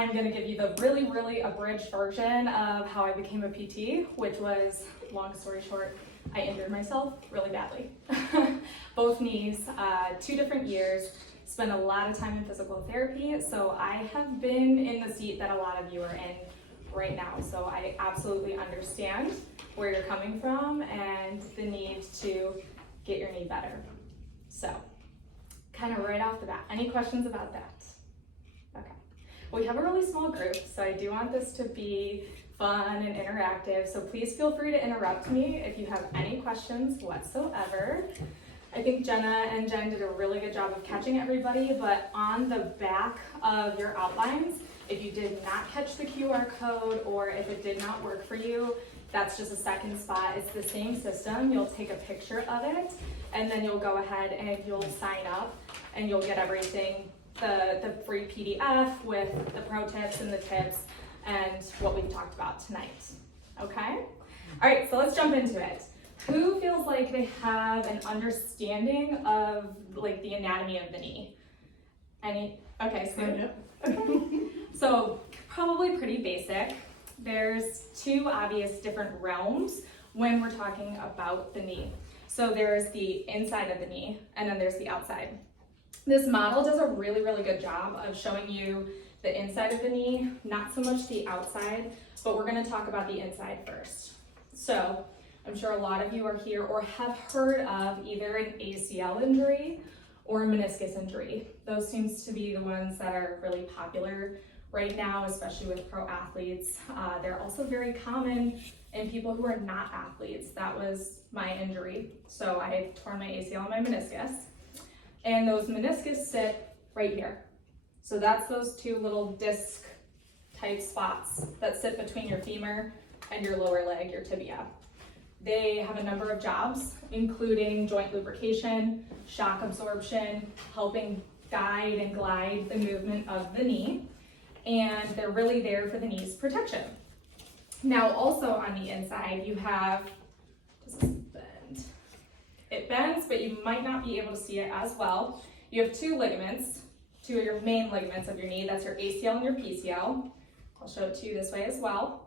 I'm gonna give you the really abridged version of how I became a PT, which was, long story short, I injured myself really badly. Both knees, 2 different years, spent a lot of time in physical therapy, so I have been in the seat that a lot of you are in right now. So I absolutely understand where you're coming from and the need to get your knee better. So, kind of right off the bat, any questions about that? Okay. We have a really small group, so I do want this to be fun and interactive, so please feel free to interrupt me if you have any questions whatsoever. I think Jenna and Jen did a really good job of catching everybody, but on the back of your outlines, if you did not catch the QR code or if it did not work for you, that's just a second spot. It's the same system. You'll take a picture of it, and then you'll go ahead and you'll sign up, and you'll get everything, the free PDF with the pro tips and the tips and what we've talked about tonight, okay? All right, so let's jump into it. Who feels like they have an understanding of like the anatomy of the knee? Any? Okay, so okay. So probably pretty basic. There's 2 obvious different realms when we're talking about the knee. So there's the inside of the knee, and then there's the outside. This model does a really good job of showing you the inside of the knee, not so much the outside, but we're gonna talk about the inside first. So I'm sure a lot of you are here or have heard of either an ACL injury or a meniscus injury. Those seems to be the ones that are really popular right now, especially with pro athletes. They're also very common in people who are not athletes. That was my injury. So I had torn my ACL and my meniscus. And those meniscus sit right here. So that's those 2 little disc type spots that sit between your femur and your lower leg, your tibia. They have a number of jobs, including joint lubrication, shock absorption, helping guide and glide the movement of the knee, and they're really there for the knee's protection. Now, also on the inside, you have, does this bend? It bends, but you might not be able to see it as well. You have 2 ligaments, 2 of your main ligaments of your knee. That's your ACL and your PCL. I'll show it to you this way as well.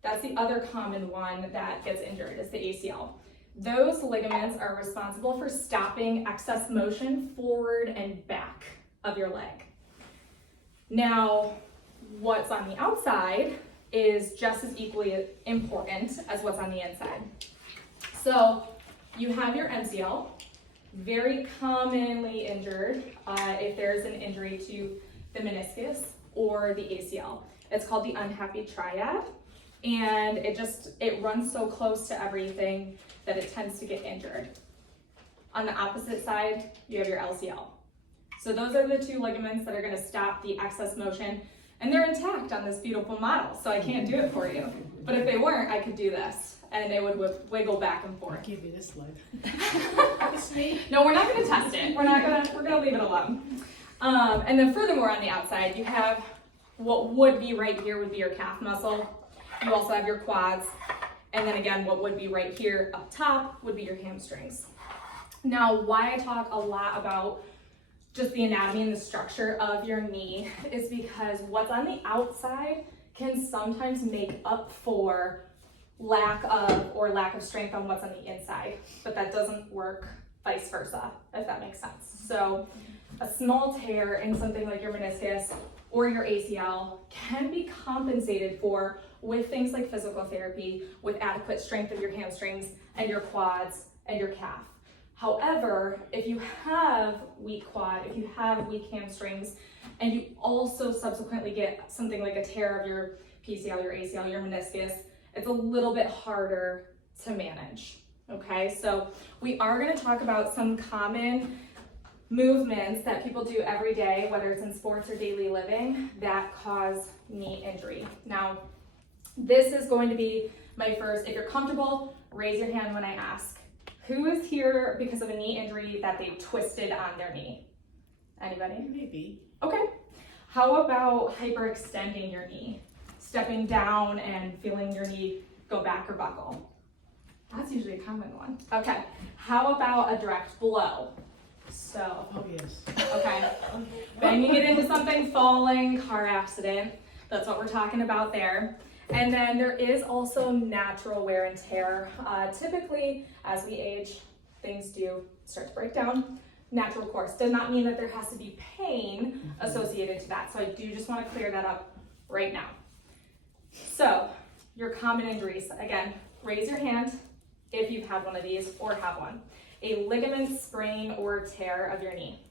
That's the other common one that gets injured, is the ACL. Those ligaments are responsible for stopping excess motion forward and back of your leg. Now, what's on the outside is just as equally important as what's on the inside. So you have your MCL, very commonly injured if there's an injury to the meniscus or the ACL. It's called the unhappy triad. And it runs so close to everything that it tends to get injured. On the opposite side, you have your LCL. So those are the 2 ligaments that are going to stop the excess motion, and they're intact on this beautiful model, so I can't do it for you. But if they weren't, I could do this, and it would wiggle back and forth. I'll give you this leg. No, we're not going to test it. We're going to leave it alone. And then furthermore, on the outside, you have what would be right here would be your calf muscle. You also have your quads, and then again, what would be right here up top would be your hamstrings. Now, why I talk a lot about just the anatomy and the structure of your knee is because what's on the outside can sometimes make up for lack of strength on what's on the inside, but that doesn't work vice versa, if that makes sense. So a small tear in something like your meniscus or your ACL can be compensated for with things like physical therapy, with adequate strength of your hamstrings and your quads and your calf. However, if you have weak quad, if you have weak hamstrings, and you also subsequently get something like a tear of your PCL, your ACL, your meniscus, it's a little bit harder to manage, okay? So we are gonna talk about some common movements that people do every day, whether it's in sports or daily living, that cause knee injury. Now, this is going to be my first, if you're comfortable, raise your hand when I ask. Who is here because of a knee injury that they twisted on their knee? Anybody? Maybe. Okay. How about hyperextending your knee? Stepping down and feeling your knee go back or buckle? That's usually a common one. Okay. How about a direct blow? So, Oh, yes. okay, banging it into something, falling, car accident. That's what we're talking about there. And then there is also natural wear and tear. Typically, as we age, things do start to break down. Natural course does not mean that there has to be pain associated to that. So I do just want to clear that up right now. So your common injuries, again, raise your hand if you've had one of these or have one. A ligament sprain or tear of your knee.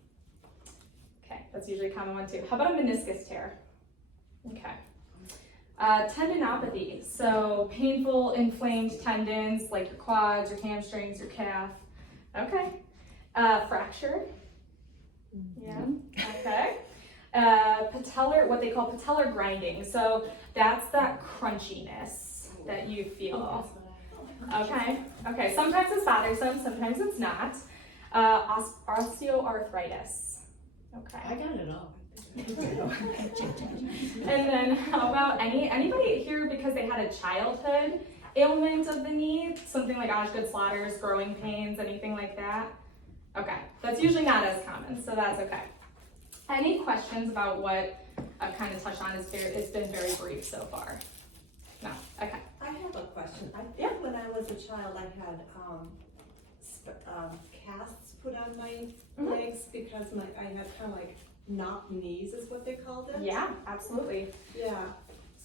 Okay, that's usually a common one too. How about a meniscus tear? Okay. Tendinopathy, so painful, inflamed tendons like your quads, your hamstrings, your calf. Okay. Fracture. Yeah. Okay. Patellar, what they call patellar grinding. So that's that crunchiness that you feel. Okay. Okay. Sometimes it's bothersome, sometimes it's not. Osteoarthritis. Okay. I got it all. And then how about anybody here because they had a childhood ailment of the knee, something like Osgood-Schlatters, growing pains, anything like that? Okay, that's usually not as common, so that's okay. Any questions about what I've kind of touched on? It's been very brief so far. No, okay. I have a question. I Yeah. think when I was a child, I had casts put on my legs because I had kind of like knock knees is what they called it. Yeah, absolutely. Yeah.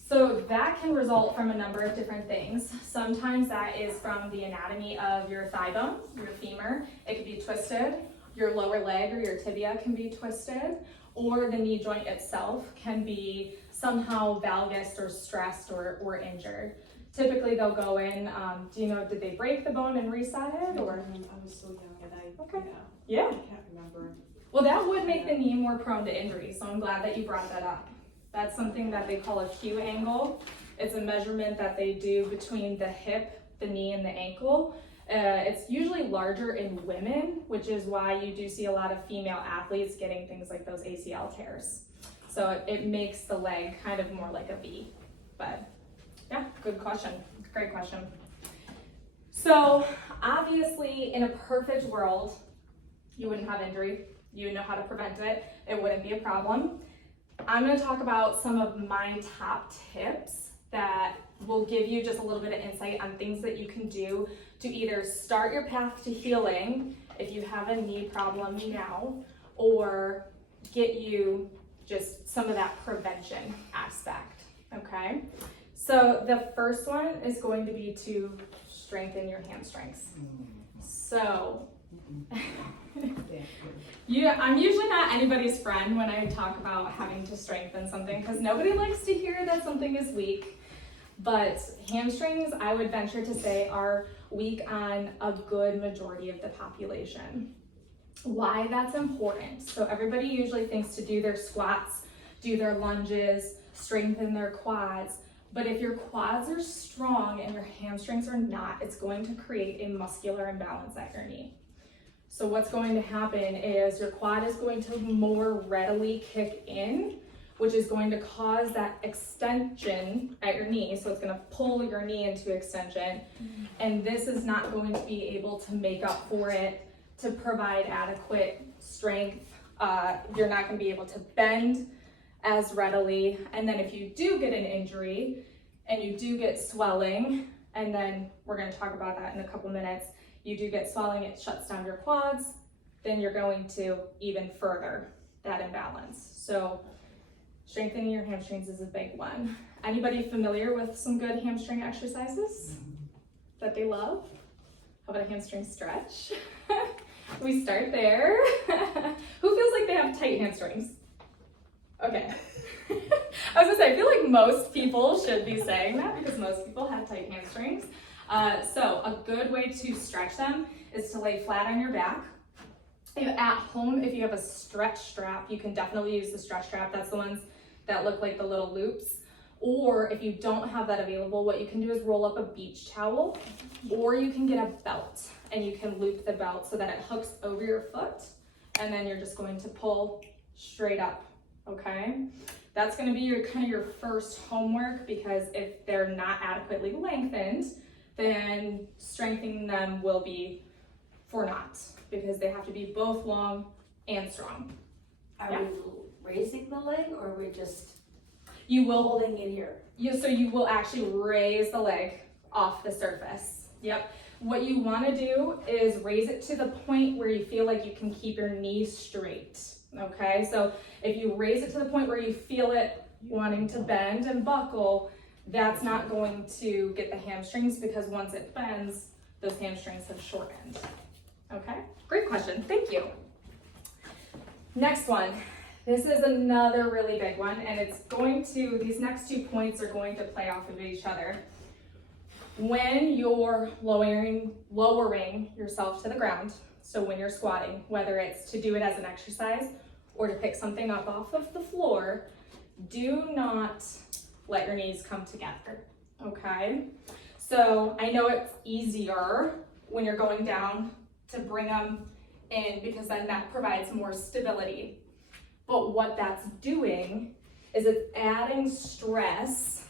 So that can result from a number of different things. Sometimes that is from the anatomy of your thigh bone, your femur. It could be twisted. Your lower leg or your tibia can be twisted, or the knee joint itself can be somehow valgused or stressed or injured. Typically they'll go in, do you know, did they break the bone and reset it, or? I was so young and Okay. yeah, Yeah. I can't remember. Well, that would make the knee more prone to injury, so I'm glad that you brought that up. That's something that they call a Q angle. It's a measurement that they do between the hip, the knee, and the ankle. It's usually larger in women, which is why you do see a lot of female athletes getting things like those ACL tears. So it makes the leg kind of more like a V. But yeah, good question, great question. So obviously in a perfect world, you wouldn't have injury. You would know how to prevent it. It wouldn't be a problem. I'm going to talk about some of my top tips that will give you just a little bit of insight on things that you can do to either start your path to healing if you have a knee problem now, or get you just some of that prevention aspect, okay? So the first one is going to be to strengthen your hamstrings. So I'm usually not anybody's friend when I talk about having to strengthen something because nobody likes to hear that something is weak. But hamstrings, I would venture to say, are weak on a good majority of the population. Why that's important? So everybody usually thinks to do their squats, do their lunges, strengthen their quads. But if your quads are strong and your hamstrings are not, it's going to create a muscular imbalance at your knee. So what's going to happen is your quad is going to more readily kick in, which is going to cause that extension at your knee. So it's going to pull your knee into extension. And this is not going to be able to make up for it, to provide adequate strength. You're not going to be able to bend as readily. And then if you do get an injury and you do get swelling, and then we're going to talk about that in a couple minutes, you do get swelling, it shuts down your quads, then you're going to even further that imbalance. So strengthening your hamstrings is a big one. Anybody familiar with some good hamstring exercises that they love? How about a hamstring stretch? We start there. Who feels like they have tight hamstrings? Okay. I was gonna say, I feel like most people should be saying that because most people have tight hamstrings. So a good way to stretch them is to lay flat on your back. At home, if you have a stretch strap, you can definitely use the stretch strap. That's the ones that look like the little loops. Or if you don't have that available, what you can do is roll up a beach towel, or you can get a belt and you can loop the belt so that it hooks over your foot, and then you're just going to pull straight up, okay? That's gonna be your kind of your first homework, because if they're not adequately lengthened, then strengthening them will be for not, because they have to be both long and strong. Are Yeah. we raising the leg or are we just You will holding it here? So you will actually raise the leg off the surface. Yep. What you want to do is raise it to the point where you feel like you can keep your knees straight. Okay, so if you raise it to the point where you feel it wanting to bend and buckle, that's not going to get the hamstrings, because once it bends, those hamstrings have shortened. Okay, great question. Thank you. Next one. This is another really big one, and these next 2 points are going to play off of each other. When you're lowering yourself to the ground, so when you're squatting, whether it's to do it as an exercise or to pick something up off of the floor, do not let your knees come together, okay? So I know it's easier when you're going down to bring them in, because then that provides more stability. But what that's doing is it's adding stress,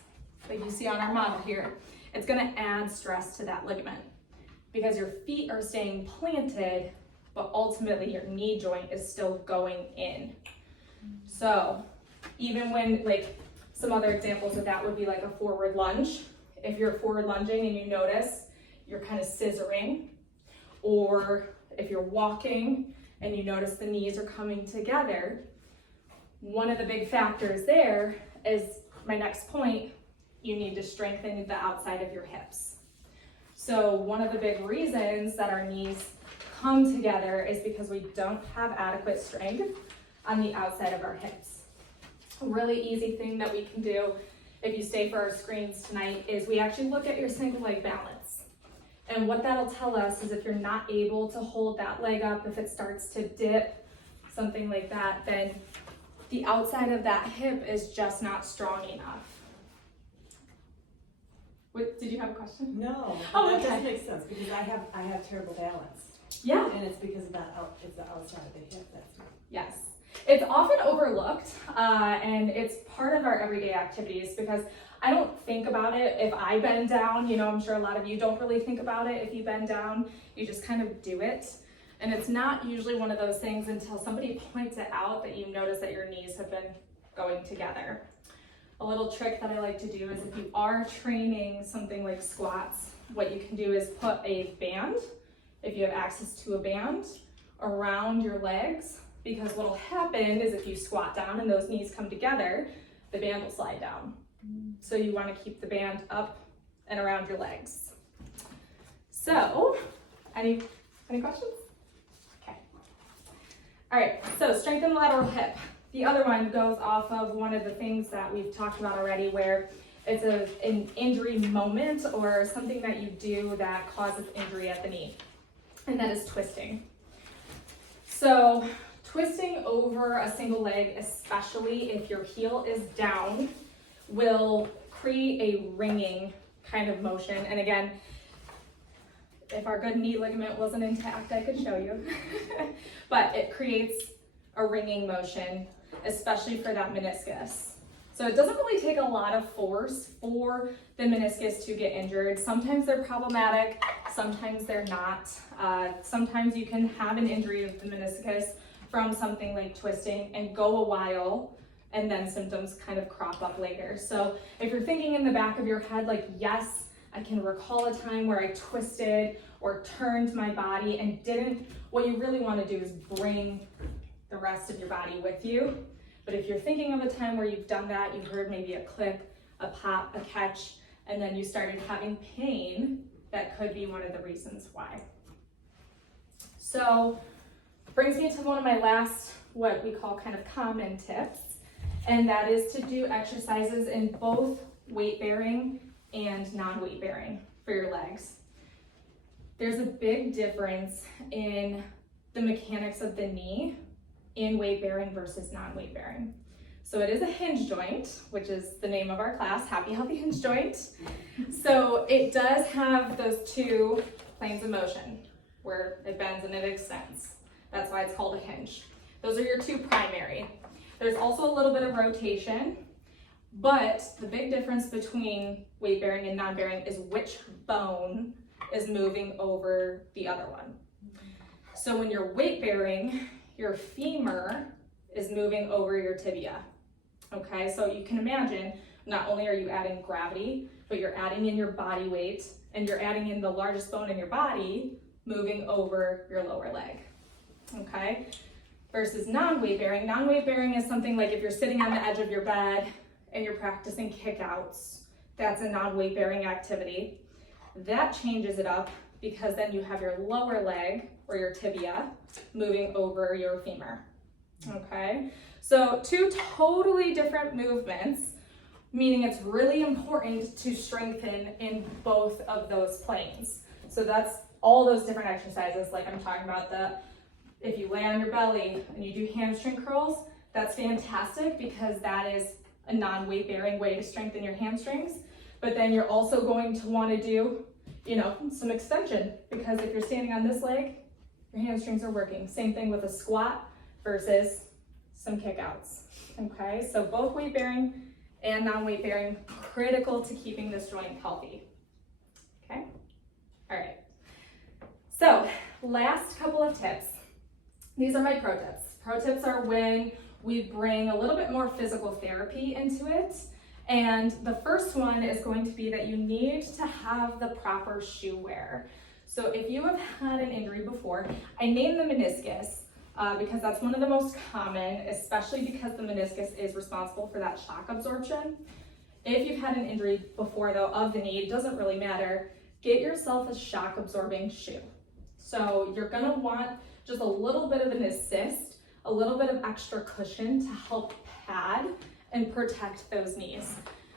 like you see on our model here. It's gonna add stress to that ligament, because your feet are staying planted, but ultimately your knee joint is still going in. So even when, like, some other examples of that would be like a forward lunge. If you're forward lunging and you notice you're kind of scissoring, or if you're walking and you notice the knees are coming together, one of the big factors there is my next point. You need to strengthen the outside of your hips. So one of the big reasons that our knees come together is because we don't have adequate strength on the outside of our hips. A really easy thing that we can do, if you stay for our screens tonight, is we actually look at your single leg balance. And what that'll tell us is if you're not able to hold that leg up, if it starts to dip, something like that, then the outside of that hip is just not strong enough. Did you have a question? No, Oh, that okay. does make sense, because I have terrible balance. Yeah. And it's because of it's the outside of the hip, that's not. Yes. It's often overlooked, and it's part of our everyday activities, because I don't think about it if I bend down. You know, I'm sure a lot of you don't really think about it if you bend down. You just kind of do it. And it's not usually one of those things until somebody points it out that you notice that your knees have been going together. A little trick that I like to do is, if you are training something like squats, what you can do is put a band, if you have access to a band, around your legs, because what'll happen is if you squat down and those knees come together, the band will slide down. So you want to keep the band up and around your legs. So, any questions? Okay. All right, so strengthen the lateral hip. The other one goes off of one of the things that we've talked about already, where it's an injury moment or something that you do that causes injury at the knee, and that is twisting. So twisting over a single leg, especially if your heel is down, will create a ringing kind of motion. And again, if our good knee ligament wasn't intact, I could show you. But it creates a ringing motion, especially for that meniscus. So it doesn't really take a lot of force for the meniscus to get injured. Sometimes they're problematic, sometimes they're not. Sometimes you can have an injury of the meniscus from something like twisting and go a while, and then symptoms kind of crop up later. So if you're thinking in the back of your head, like, yes, I can recall a time where I twisted or turned my body and didn't, what you really want to do is bring the rest of your body with you. But if you're thinking of a time where you've done that, you heard maybe a click, a pop, a catch, and then you started having pain, that could be one of the reasons why. So brings me to one of my last, what we call kind of common tips, and that is to do exercises in both weight bearing and non-weight bearing for your legs. There's a big difference in the mechanics of the knee in weight bearing versus non-weight bearing. So it is a hinge joint, which is the name of our class, Happy Healthy Hinge Joint. So it does have those two planes of motion where it bends and it extends. That's why it's called a hinge. Those are your two primary. There's also a little bit of rotation, but the big difference between weight bearing and non-bearing is which bone is moving over the other one. So when you're weight bearing, your femur is moving over your tibia. Okay, so you can imagine, not only are you adding gravity, but you're adding in your body weight, and you're adding in the largest bone in your body, moving over your lower leg. Okay, versus non-weight bearing. Non-weight bearing is something like if you're sitting on the edge of your bed and you're practicing kickouts, that's a non-weight bearing activity. That changes it up because then you have your lower leg or your tibia moving over your femur. Okay, so two totally different movements, meaning it's really important to strengthen in both of those planes. So that's all those different exercises, like I'm talking about if you lay on your belly and you do hamstring curls, that's fantastic because that is a non-weight bearing way to strengthen your hamstrings. But then you're also going to want to do, some extension, because if you're standing on this leg, your hamstrings are working. Same thing with a squat versus some kickouts. Okay, so both weight bearing and non-weight bearing, critical to keeping this joint healthy. Okay, all right. So last couple of tips. These are my pro tips. Pro tips are when we bring a little bit more physical therapy into it. And the first one is going to be that you need to have the proper shoe wear. So if you have had an injury before, I named the meniscus because that's one of the most common, especially because the meniscus is responsible for that shock absorption. If you've had an injury before though of the knee, it doesn't really matter. Get yourself a shock absorbing shoe. So you're gonna want just a little bit of an assist, a little bit of extra cushion to help pad and protect those knees.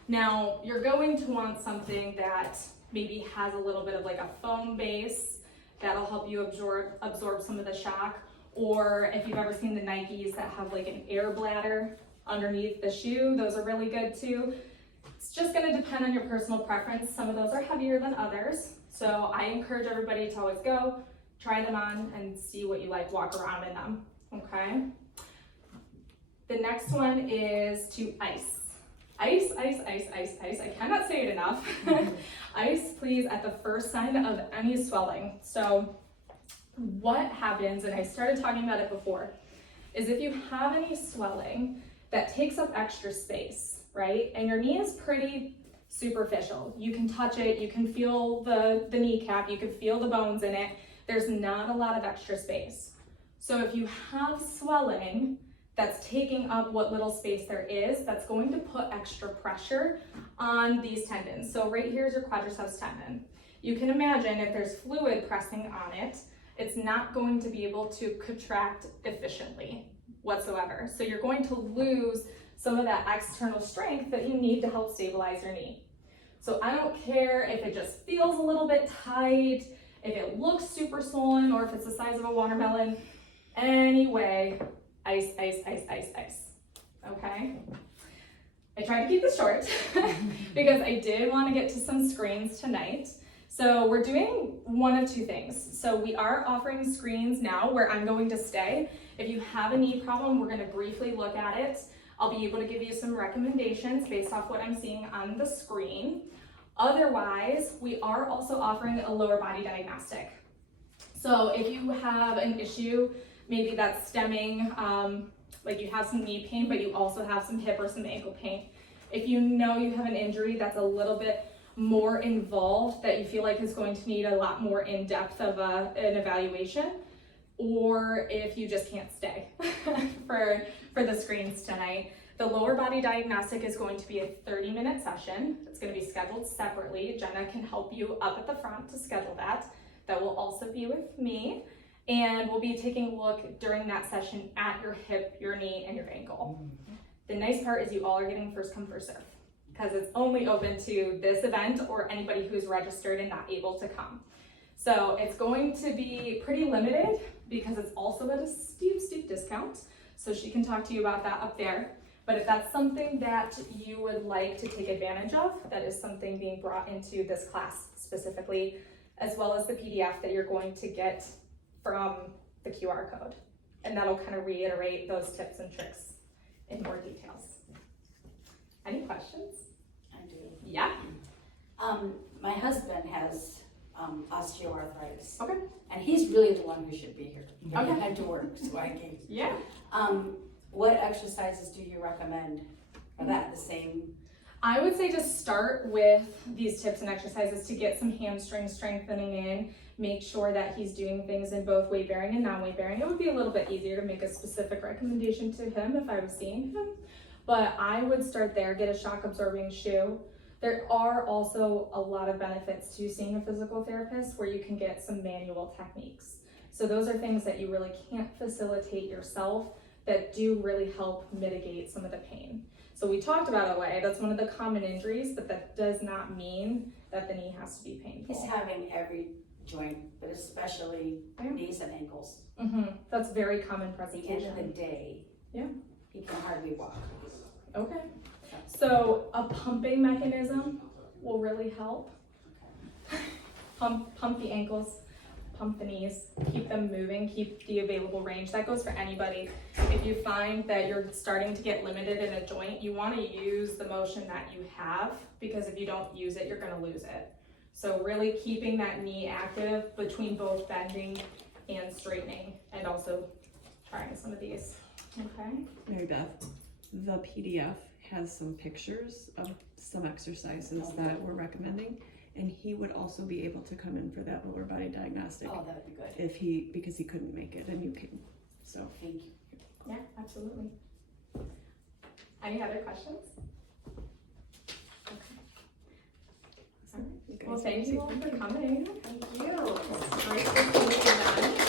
Now, you're going to want something that maybe has a little bit of like a foam base that'll help you absorb some of the shock, or if you've ever seen the Nikes that have like an air bladder underneath the shoe, those are really good too. It's just gonna depend on your personal preference. Some of those are heavier than others. So I encourage everybody to always go, try them on and see what you like, walk around in them, okay? The next one is to ice. Ice, ice, ice, ice, ice. I cannot say it enough. Ice, please, at the first sign of any swelling. So what happens, and I started talking about it before, is if you have any swelling that takes up extra space, right? And your knee is pretty superficial. You can touch it, you can feel the kneecap, you can feel the bones in it. There's not a lot of extra space. So if you have swelling that's taking up what little space there is, that's going to put extra pressure on these tendons. So right here is your quadriceps tendon. You can imagine if there's fluid pressing on it, it's not going to be able to contract efficiently whatsoever. So you're going to lose some of that external strength that you need to help stabilize your knee. So I don't care if it just feels a little bit tight, if it looks super swollen, or if it's the size of a watermelon. Anyway, ice, ice, ice, ice, ice, okay? I tried to keep this short because I did want to get to some screens tonight. So we're doing one of two things. So we are offering screens now where I'm going to stay. If you have a knee problem, we're going to briefly look at it. I'll be able to give you some recommendations based off what I'm seeing on the screen. Otherwise, we are also offering a lower body diagnostic. So if you have an issue, maybe that's stemming, like you have some knee pain, but you also have some hip or some ankle pain. If you know you have an injury that's a little bit more involved, that you feel like is going to need a lot more in-depth of an evaluation, or if you just can't stay for the screens tonight, the lower body diagnostic is going to be a 30-minute session. It's going to be scheduled separately. Jenna can help you up at the front to schedule that. That will also be with me. And we'll be taking a look during that session at your hip, your knee, and your ankle. The nice part is you all are getting first come, first serve, because it's only open to this event or anybody who's registered and not able to come. So it's going to be pretty limited because it's also at a steep, steep discount. So she can talk to you about that up there. But if that's something that you would like to take advantage of, that is something being brought into this class specifically, as well as the PDF that you're going to get from the QR code. And that'll kind of reiterate those tips and tricks in more details. Any questions? I do. Yeah. My husband has osteoarthritis. Okay. And he's really the one who should be here. Okay. He had to work, so I came. Yeah. What exercises do you recommend for that? The same? I would say just start with these tips and exercises to get some hamstring strengthening in. Make sure that he's doing things in both weight bearing and non-weight bearing. It would be a little bit easier to make a specific recommendation to him if I was seeing him. But I would start there, get a shock absorbing shoe. There are also a lot of benefits to seeing a physical therapist where you can get some manual techniques. So those are things that you really can't facilitate yourself that do really help mitigate some of the pain. So we talked about OA, that's one of the common injuries, but that does not mean that the knee has to be painful. He's having every joint, but especially knees and ankles. That's very common At the end presentation. of the day, Yeah. he can hardly walk. Okay. So a pumping mechanism will really help. Pump the ankles, pump the knees, keep them moving, keep the available range. That goes for anybody. If you find that you're starting to get limited in a joint, you want to use the motion that you have, because if you don't use it, you're going to lose it. So really keeping that knee active between both bending and straightening, and also trying some of these. Okay. Mary Beth, the PDF has some pictures of some exercises that we're recommending, and he would also be able to come in for that lower body diagnostic Oh, that would be good. because he couldn't make it and you came. So Thank you. Yeah, absolutely. Any other questions? Okay. All right. you guys Well, thank you all for coming. Thank you. It's great to see you done.